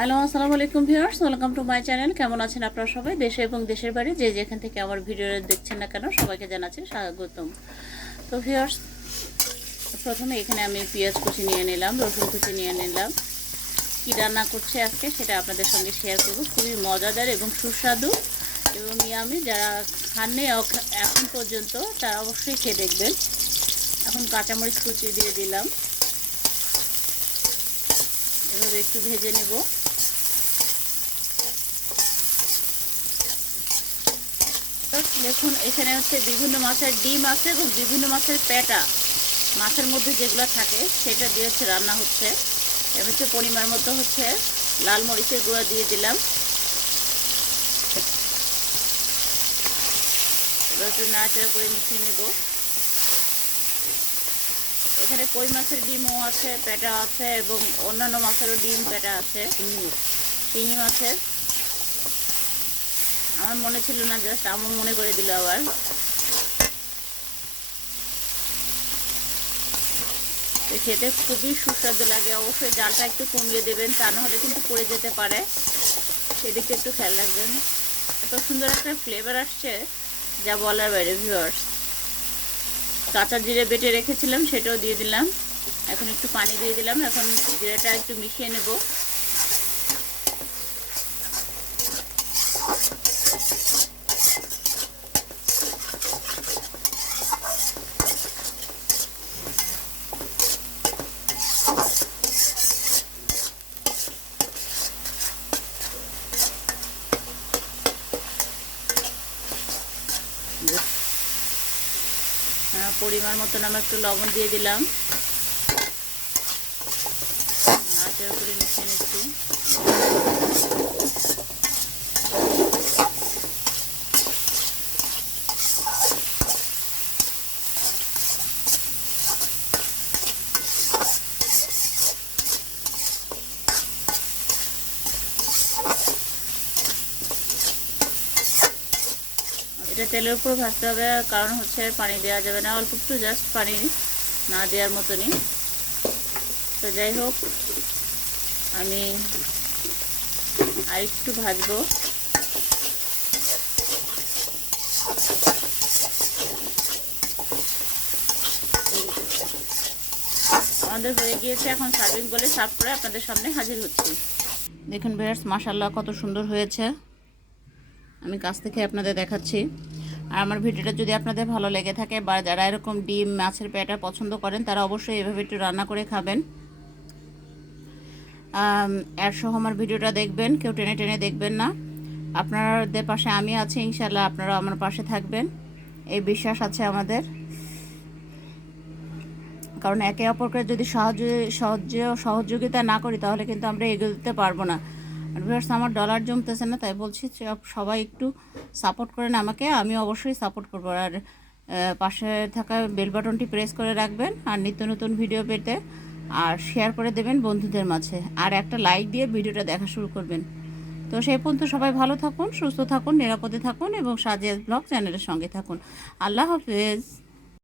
Hello, আসসালামু আলাইকুম viewers, welcome to my channel. কেমন আছেন আপনারা সবাই? দেশে এবং দেশের বাইরে যে যেখান থেকে আমার ভিডিও দেখছেন না কেন, সবাইকে জানাচ্ছি স্বাগতম। তো ভিউয়ার্স, প্রথমে এখানে আমি পেঁয়াজ কুচি নিয়ে নিলাম, রসুন কুচি নিয়ে নিলাম। কী রান্না করছে আজকে সেটা আপনাদের সঙ্গে শেয়ার করব। খুবই মজাদার এবং সুস্বাদু এবং ইয়ামি। যারা খাননি এখন পর্যন্ত তারা অবশ্যই খেয়ে দেখবেন। এখন কাঁচামরিচ কুচি দিয়ে দিলাম, এভাবে একটু ভেজে নেব। দেখুন, এখানে হচ্ছে বিভিন্ন মাছের ডিম আছে এবং বিভিন্ন মাছের পেটা, মাছের মধ্যে যেগুলো থাকে সেটা দিয়ে হচ্ছে রান্না হচ্ছে। এবার হচ্ছে পরিমাণ মতো হচ্ছে লাল মরিচের গুঁড়া দিয়ে দিলাম। এবার একটু নাড়াচাড়া করে মিশিয়ে নেব। এখানে কই মাছের ডিমও আছে, পেটা আছে এবং অন্যান্য মাছেরও ডিম পেটা আছে। শিঙি মাছের আমার মনে ছিল না, জাস্ট আমার মনে করে দিল আবার। খেতে খুবই সুস্বাদু লাগে। অবশ্যই জালটা একটু কমিয়ে দেবেন, তা নাহলে কিন্তু পড়ে যেতে পারে, সেদিকটা একটু খেয়াল রাখবেন। এত সুন্দর একটা ফ্লেভার আসছে যা বলার বাইরে ভিউয়ার্স। কাঁচা জিরে বেটে রেখেছিলাম, সেটাও দিয়ে দিলাম। এখন একটু পানি দিয়ে দিলাম। এখন জিরেটা একটু মিশিয়ে নেব। পরিমাণ মতন আমি একটু লবণ দিয়ে দিলাম। নাড়াচাড়া করে মিশিয়ে নিচ্ছি। এটা তেলের উপর ভাজতে হবে, কারণ হচ্ছে পানি দেওয়া যাবে না, অল্প একটু জাস্ট পানি না দেওয়ার মতনই। তো যাই হোক, আমি আর একটু ভাজবো। আমাদের হয়ে গিয়েছে, এখন সার্ভিং বলে সার্ভ করে আপনাদের সামনে হাজির হচ্ছি। দেখুন ভিউয়ার্স, মাশাআল্লাহ কত সুন্দর হয়েছে। আমি কাছ থেকে আপনাদের দেখাচ্ছি। আর আমার ভিডিওটা যদি আপনাদের ভালো লেগে থাকে বা যারা এরকম ডিম মাছের পেটা পছন্দ করেন, তারা অবশ্যই এভাবে একটু রান্না করে খাবেন। এর সহ আমার ভিডিওটা দেখবেন, কেউ টেনে টেনে দেখবেন না। আপনাদের পাশে আমি আছি, ইনশাল্লাহ আপনারা আমার পাশে থাকবেন, এই বিশ্বাস আছে আমাদের। কারণ একে অপরকে যদি সহযোগিতা না করি তাহলে কিন্তু আমরা এগিয়ে দিতে পারবো না। আর ভিউয়ার্স, আমার ডলার জমতেছে না, তাই বলছি সবাই একটু সাপোর্ট করেন আমাকে, আমি অবশ্যই সাপোর্ট করবো। আর পাশে থাকা বেল বাটনটি প্রেস করে রাখবেন আর নিত্য নতুন ভিডিও পেতে, আর শেয়ার করে দেবেন বন্ধুদের মাঝে, আর একটা লাইক দিয়ে ভিডিওটা দেখা শুরু করবেন। তো সেই পর্যন্ত সবাই ভালো থাকুন, সুস্থ থাকুন, নিরাপদে থাকুন এবং সাজিয়াস ব্লগ চ্যানেলের সঙ্গে থাকুন। আল্লাহ হাফেজ।